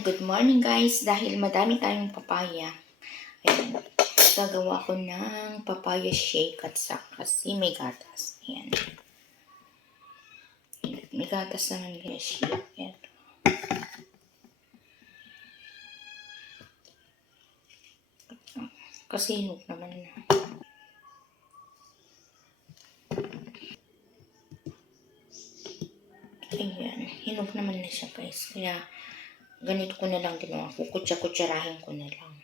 Good morning guys, dahil madami tayong papaya, ayan, gagawa ko ng papaya shake at saka kasi may gatas. Ayan. May gatas naman yung shake. Ayan. Kasi hinog naman na. Ayan, hinog naman na siya guys. Kaya ganito ko na lang ginawa. Kukutsa-kutsarahin ko na lang.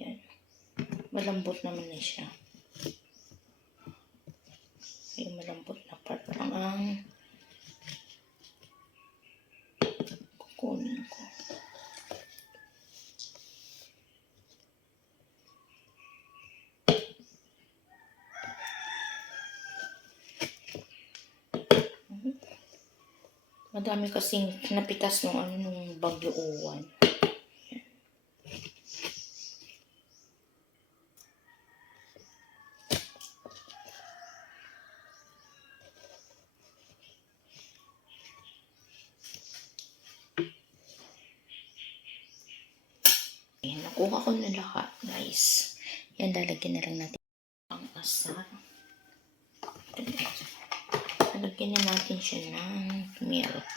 Ayan. Malambot naman na siya. Yung malambot na part lang ang kukunin ko. Madami kasing napitas nung bagyo uwan. Ayan, nakuha ko na lahat guys. Yan, lalagyan na lang natin ang asar. Lalagyan na natin siya ng milk.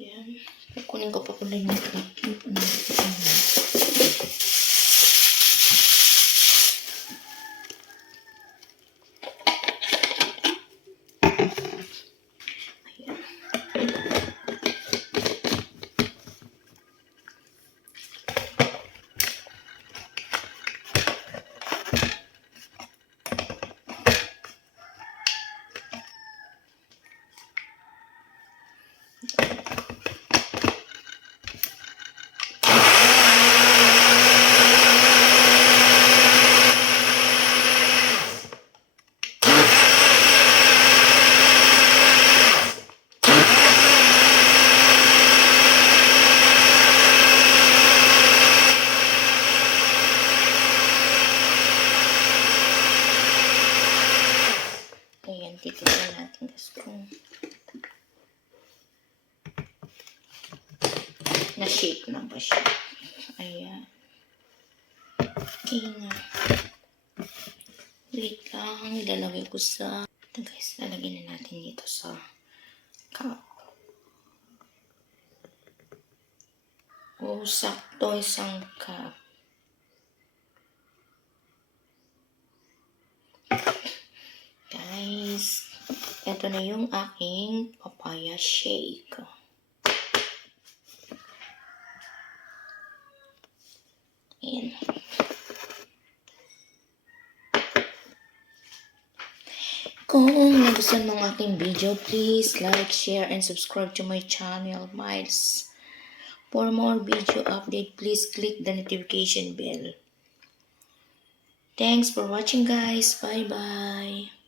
Ayan. Kukunin ko pa pala yung ayan, titignan natin kung na-shake na ba siya. Ayan. Okay na. Wait lang, ilalagay ko sa ito guys, lalagyan na natin dito sa cup. O, sakto isang cup. Guys, ito na yung aking papaya shake. Ayan. Kung nagustuhan mo ang aking video, please like, share, and subscribe to my channel, Miles. For more video update, please click the notification bell. Thanks for watching guys. Bye-bye.